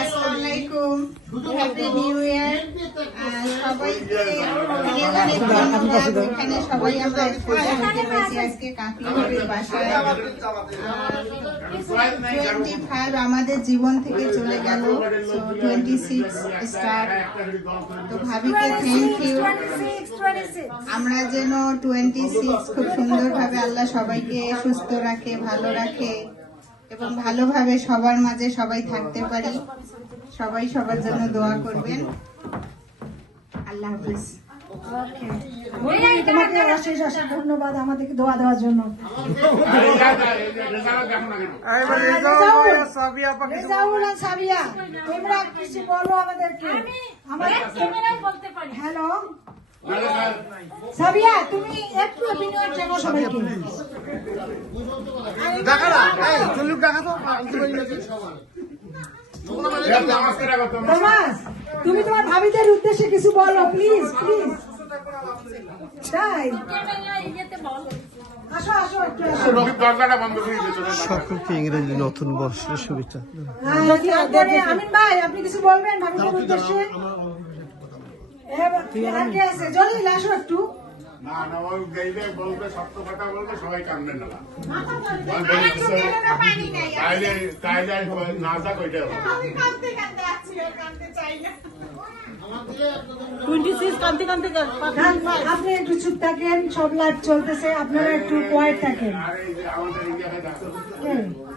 আসসালামাইকুম, happy new year সবাইকে। এখানে সবাই আমরা আজকে কাকিমার বাসায় 25 আমাদের জীবন থেকে চলে গেল, 26 স্টার্ট। তো ভাবিকে থ্যাংক ইউ। আমরা যেন 26 খুব সুন্দরভাবে আল্লাহ সবাইকে সুস্থ রাখে, ভালো রাখে এবং ভালোভাবে সবার মাঝে সবাই থাকতে পারি। সবাই সবার জন্য দোয়া করবেন। আল্লাহ হাফিজ। তোমাকে অশেষ অশেষ ধন্যবাদ আমাদেরকে দোয়া দেওয়ার জন্য। সাবিয়া, তোমরা কিছু বলো আমাদেরকে। হ্যালো সাবিয়া, তুমি একটু অভিনয় জানো সবাইকে। তুমি তোমার ভাবিদের উদ্দেশ্যে কিছু বলো প্লিজ, প্লিজ। সকলকে ইংরেজি নতুন বর্ষের শুভেচ্ছা। আমিন ভাই, আপনি কিছু বলবেন ভাবিদের উদ্দেশ্যে? জলিল আসো একটু। সবাই কান্দবেন না, 26 আপনি একটু চুপ থাকেন, সব লাইট চলতেছে, আপনারা একটু কোয়াইট থাকেন।